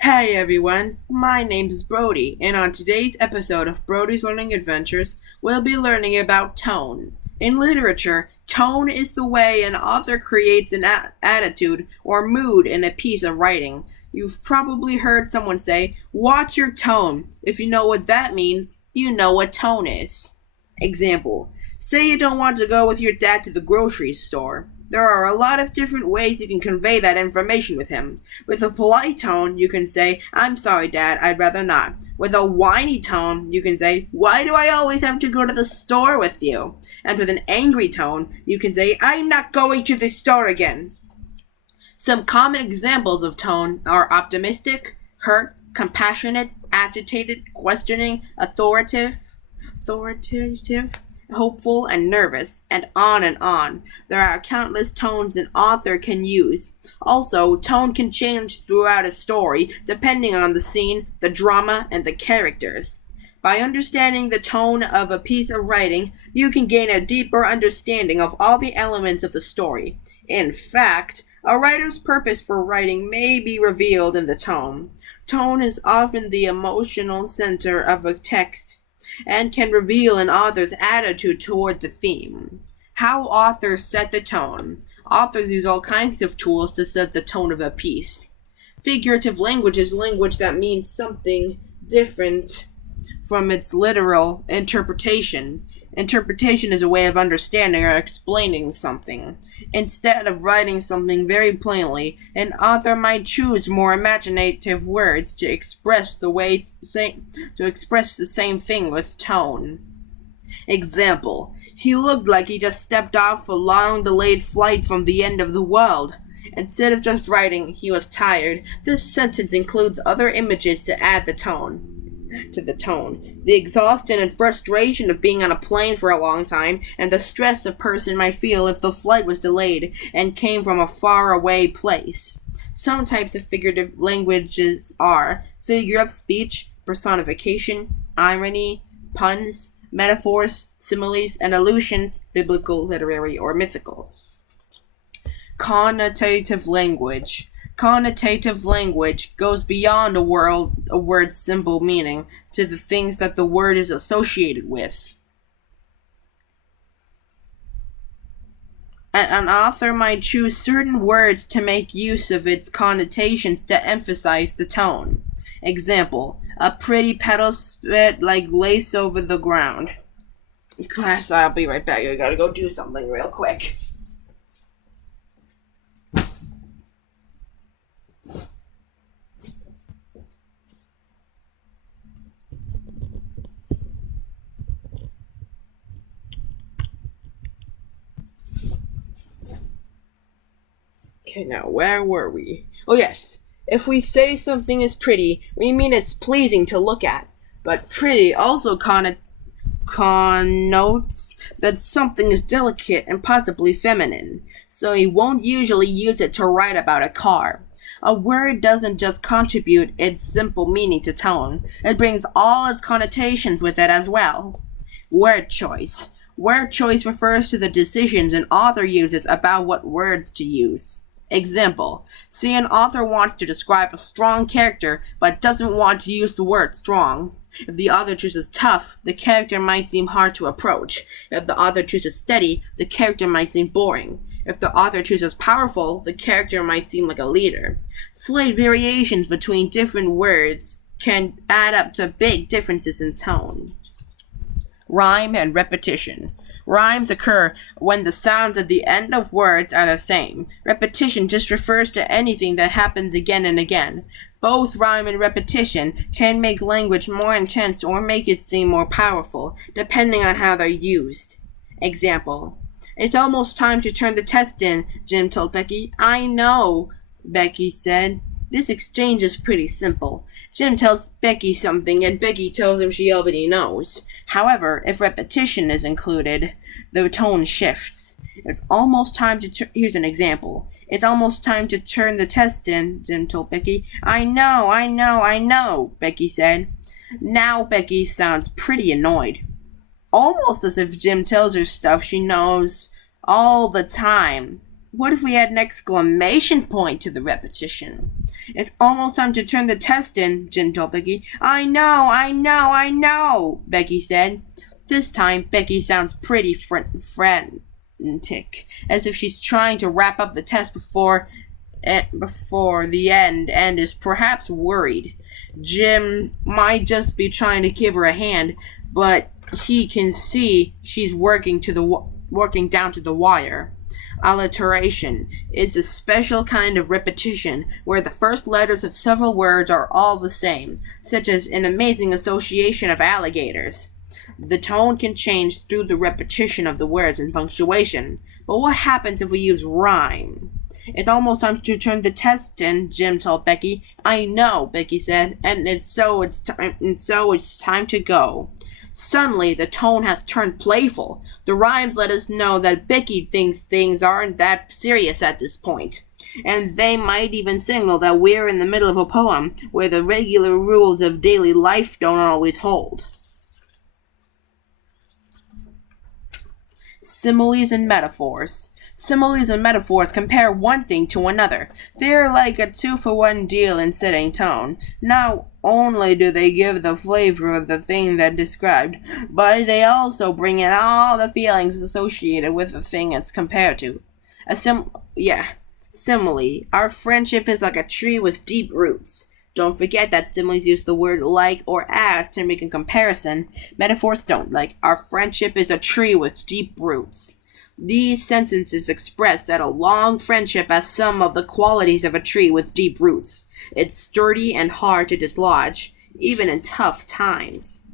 Hey everyone, my name is Brody, and on today's episode of Brody's Learning Adventures, we'll be learning about tone. In literature, tone is the way an author creates an attitude or mood in a piece of writing. You've probably heard someone say, "Watch your tone." If you know what that means, you know what tone is. Example: say you don't want to go with your dad to the grocery store. There are a lot of different ways you can convey that information with him. With a polite tone, you can say, "I'm sorry, Dad, I'd rather not." With a whiny tone, you can say, "Why do I always have to go to the store with you?" And with an angry tone, you can say, "I'm not going to the store again." Some common examples of tone are optimistic, hurt, compassionate, agitated, questioning, authoritative, hopeful, and nervous, and on and on. There are countless tones an author can use. Also, tone can change throughout a story depending on the scene, the drama, and the characters. By understanding the tone of a piece of writing, you can gain a deeper understanding of all the elements of the story. In fact, a writer's purpose for writing may be revealed in the tone. Tone is often the emotional center of a text and can reveal an author's attitude toward the theme. How authors set the tone. Authors use all kinds of tools to set the tone of a piece. Figurative language is language that means something different from its literal interpretation. Interpretation is a way of understanding or explaining something. Instead of writing something very plainly, an author might choose more imaginative words to express the same thing with tone. Example: he looked like he just stepped off a long-delayed flight from the end of the world. Instead of just writing, "he was tired," this sentence includes other images to add the tone. The exhaustion and frustration of being on a plane for a long time, and the stress a person might feel if the flight was delayed and came from a far-away place. Some types of figurative languages are figure of speech, personification, irony, puns, metaphors, similes, and allusions, biblical, literary, or mythical. Connotative language. Connotative language goes beyond a word's simple meaning to the things that the word is associated with. An author might choose certain words to make use of its connotations to emphasize the tone. Example: a pretty petal spread like lace over the ground. Class, I'll be right back. I gotta go do something real quick. Okay, now where were we? Oh yes, if we say something is pretty, we mean it's pleasing to look at. But pretty also connotes that something is delicate and possibly feminine, so you won't usually use it to write about a car. A word doesn't just contribute its simple meaning to tone, it brings all its connotations with it as well. Word choice. Word choice refers to the decisions an author uses about what words to use. Example: say an author wants to describe a strong character but doesn't want to use the word strong. If the author chooses tough, the character might seem hard to approach. If the author chooses steady, the character might seem boring. If the author chooses powerful, the character might seem like a leader. Slight variations between different words can add up to big differences in tone. Rhyme and repetition. Rhymes occur when the sounds at the end of words are the same. Repetition just refers to anything that happens again and again. Both rhyme and repetition can make language more intense or make it seem more powerful, depending on how they're used. Example: it's almost time to turn the test in, Jim told Becky. "I know," Becky said. This exchange is pretty simple. Jim tells Becky something and Becky tells him she already knows. However, if repetition is included, the tone shifts. It's almost time to here's an example. "It's almost time to turn the test in," Jim told Becky. I know," Becky said. Now Becky sounds pretty annoyed. Almost as if Jim tells her stuff she knows all the time. What if we add an exclamation point to the repetition? It's almost time to turn the test in, Jim told Becky. I know, Becky said. This time, Becky sounds pretty frantic, as if she's trying to wrap up the test before the end and is perhaps worried. Jim might just be trying to give her a hand, but he can see she's working down to the wire. Alliteration is a special kind of repetition where the first letters of several words are all the same, such as an amazing association of alligators. The tone can change through the repetition of the words and punctuation, but what happens if we use rhyme? It's almost time to turn the test in, Jim told Becky. I know, Becky said, and so it's time to go. Suddenly, the tone has turned playful. The rhymes let us know that Becky thinks things aren't that serious at this point. And they might even signal that we're in the middle of a poem where the regular rules of daily life don't always hold. Similes and metaphors. Similes and metaphors compare one thing to another. They're like a 2-for-1 deal in setting tone. Not only do they give the flavor of the thing that described, but they also bring in all the feelings associated with the thing it's compared to. Simile. Our friendship is like a tree with deep roots. Don't forget that similes use the word like or as to make a comparison. Metaphors don't. Like, our friendship is a tree with deep roots. These sentences express that a long friendship has some of the qualities of a tree with deep roots. It's sturdy and hard to dislodge, even in tough times.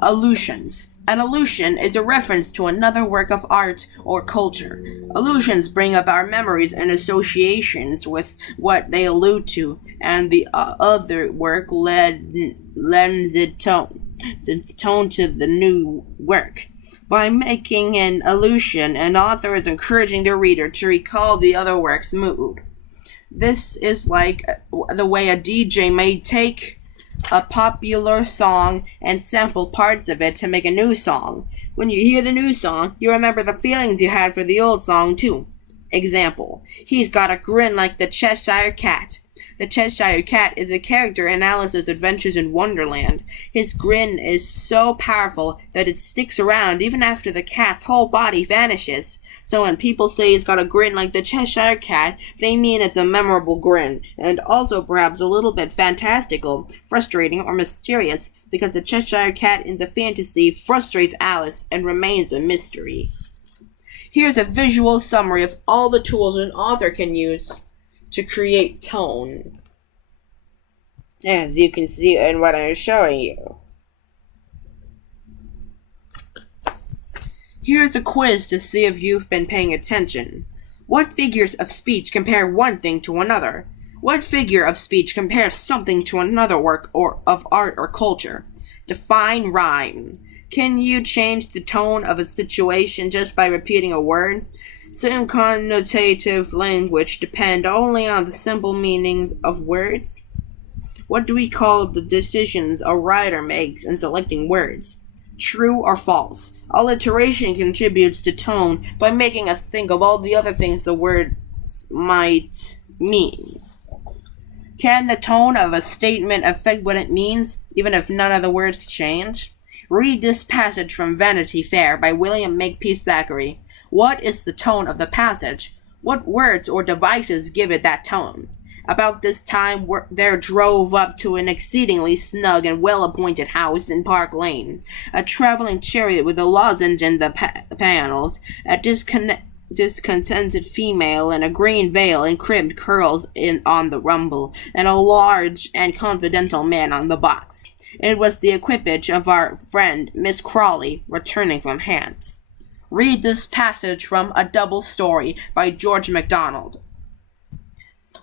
Allusions. An allusion is a reference to another work of art or culture. Allusions bring up our memories and associations with what they allude to, and the other work lends its tone to the new work. By making an allusion, an author is encouraging the reader to recall the other work's mood. This is like the way a DJ may take a popular song and sample parts of it to make a new song. When you hear the new song, you remember the feelings you had for the old song too. Example, he's got a grin like the Cheshire Cat. The Cheshire Cat is a character in Alice's Adventures in Wonderland. His grin is so powerful that it sticks around even after the cat's whole body vanishes. So when people say he's got a grin like the Cheshire Cat, they mean it's a memorable grin, and also perhaps a little bit fantastical, frustrating, or mysterious, because the Cheshire Cat in the fantasy frustrates Alice and remains a mystery. Here's a visual summary of all the tools an author can use to create tone, as you can see in what I'm showing you. Here's a quiz to see if you've been paying attention. What figures of speech compare one thing to another? What figure of speech compares something to another work of art or culture? Define rhyme. Can you change the tone of a situation just by repeating a word? Some connotative language depend only on the simple meanings of words. What do we call the decisions a writer makes in selecting words? True or false? Alliteration contributes to tone by making us think of all the other things the words might mean. Can the tone of a statement affect what it means, even if none of the words change? Read this passage from Vanity Fair by William Makepeace Thackeray. What is the tone of the passage? What words or devices give it that tone? About this time, there drove up to an exceedingly snug and well-appointed house in Park Lane, a traveling chariot with a lozenge in the panels, a discontented female in a green veil and cribbed curls on the rumble, and a large and confidential man on the box. It was the equipage of our friend Miss Crawley, returning from Hants. Read this passage from A Double Story by George MacDonald.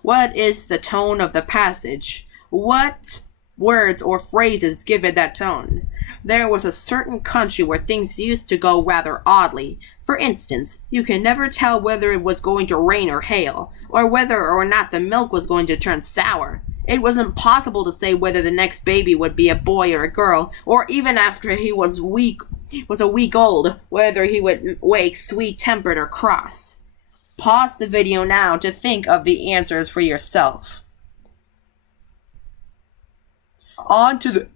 What is the tone of the passage? What words or phrases give it that tone? There was a certain country where things used to go rather oddly. For instance, you can never tell whether it was going to rain or hail, or whether or not the milk was going to turn sour. It was impossible to say whether the next baby would be a boy or a girl, or even after he was a week old, whether he would wake sweet-tempered or cross. Pause the video now to think of the answers for yourself. On to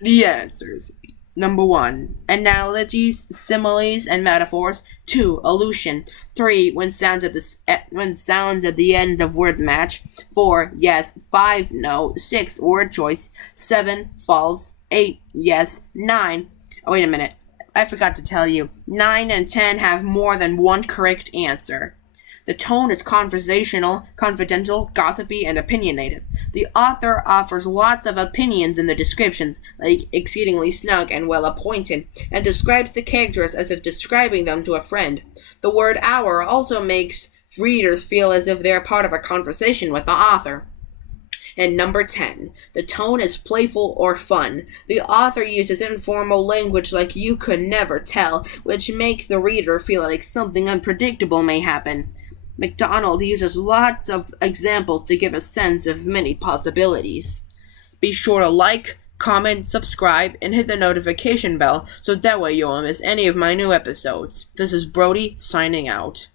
the answers. Number 1. Analogies, similes, and metaphors. 2. Allusion. 3. When sounds at the ends of words match. 4. Yes. 5. No. 6. Word choice. 7. False. 8. Yes. 9. Oh, wait a minute. I forgot to tell you. 9 and 10 have more than one correct answer. The tone is conversational, confidential, gossipy, and opinionated. The author offers lots of opinions in the descriptions, like exceedingly snug and well-appointed, and describes the characters as if describing them to a friend. The word hour also makes readers feel as if they're part of a conversation with the author. And number 10, the tone is playful or fun. The author uses informal language like you could never tell, which makes the reader feel like something unpredictable may happen. MacDonald uses lots of examples to give a sense of many possibilities. Be sure to like, comment, subscribe, and hit the notification bell so that way you won't miss any of my new episodes. This is Brody signing out.